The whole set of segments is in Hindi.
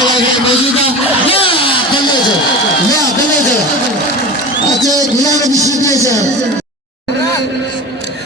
मौजूदा या कलेजा अजय गुलाम विश्वदेजा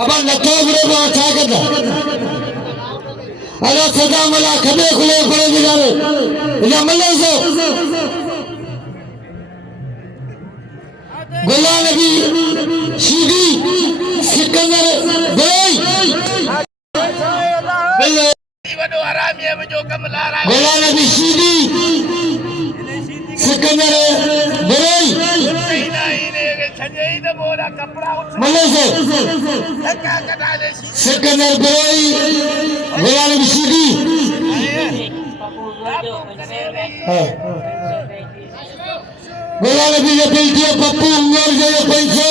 अब नतोबरे में उठा कर दे अरे सदा मला खबे खुले खुले दिगारे ये मल्ले से गुलाम नबी सीधी सिकंदर भाई गुलाम नबी सीधी सिकंदर भाई मल्ले से सिकंदर भाई गुलाम नबी सीधी गुलाम नबी ने बिल्टी पप्पू उमर जो पैसे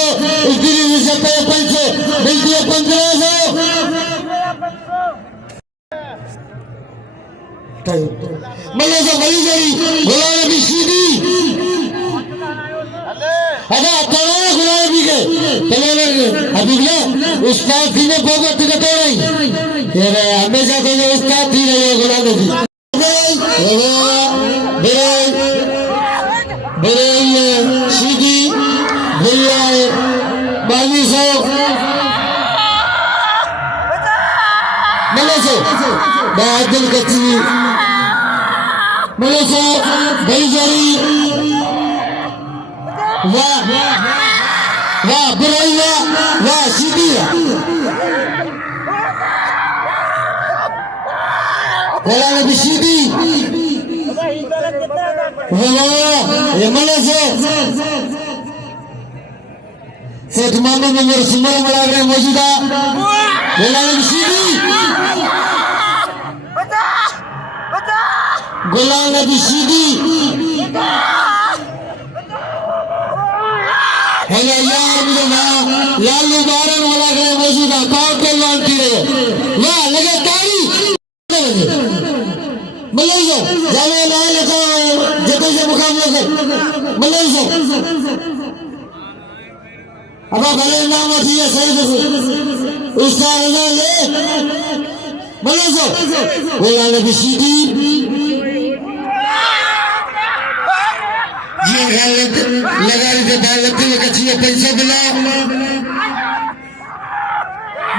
इतनी से पैसे बिल्टी 1500 मल्ले से वही गई गुलाम नबी सीधी अदा करो गुलाम नबी के तमाने अभी ना उस्ताद थी ने बहुत टिकट हो रही ये हमेशा तो उस्ताद थी रही है गुलाम नबी सीधी भैया 2200 मलेसो बादल कच्ची मलेसो बैजारी वाह वाह बुराइया वाह सीधी गुलाम नबी सीधी ये मलेसो सेठ मोहम्मद नंबर सुमर बराबर मौजूदा गुलाम नबी सीधी गुलाम नबी सीधी है यार मुझे ना लालू बारन वाला गए मौजूदा पाव पहलवान थी रहे वाह लगे तारी मलेसो जाने लाए लगा जते से मुकाबले से मलेसो अब भले नाम अच्छी है सही से उसका ले मलेसो गुलाम नबी सीधी ये हालत लगा रहे थे बालते में कच्ची है पैसे मिला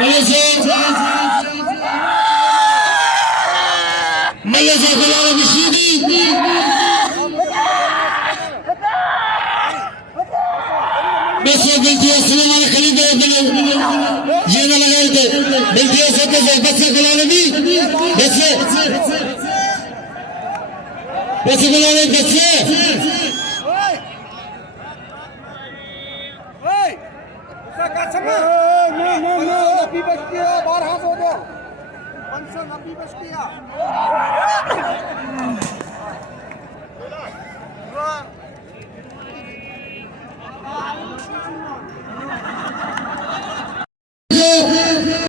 मलेसो मलेसो गुलाम नबी सीधी बसे बिल्टिया सुलेमान खलीफे बने ये ना लगा रहे थे बिल्टिया से बसे गुलाम नबी बसे गुलाम नबी बसे नब्बी बच गया 12 हाथ हो गया 590 बच गया